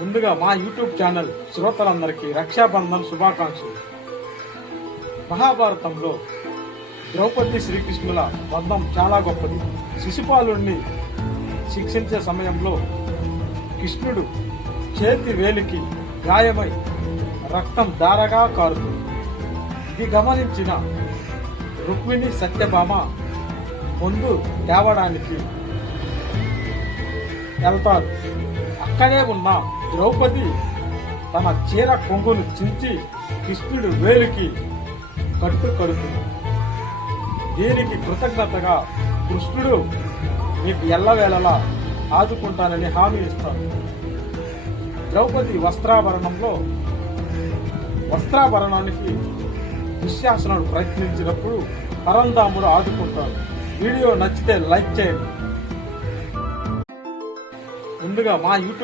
ముందుగా మా YouTube channel శ్రోతలందరికీ రక్షాబంధన్ శుభాకాంక్షలు. మహాభారతంలో ద్రౌపది శ్రీకృష్ణుల బంధం చాలా గొప్పది. శిశుపాలుడిని శిక్షించే సమయంలో కృష్ణుడు చేతి వేలికి గాయమై రక్తం ధారగా కారుతుంది. ఇది గమనించిన రుక్మిణి సత్యభామ ముందు తేవడానికి వెళ్తారు. అక్కడే ఉన్న ద్రౌపది తన చీర కొంగును చించి కృష్ణుడు వేలికి కట్టు కడుతుంది. దీనికి కృతజ్ఞతగా కృష్ణుడు మీకు ఎల్లవేళలా ఆదుకుంటానని హామీ ఇస్తాడు. ద్రౌపది వస్త్రాభరణానికి దుశ్శాసనుడు ప్రయత్నించినప్పుడు పరంధాముడు ఆదుకుంటాడు. వీడియో నచ్చితే లైక్ చేయండి. ముందుగా మా యూట్యూబ్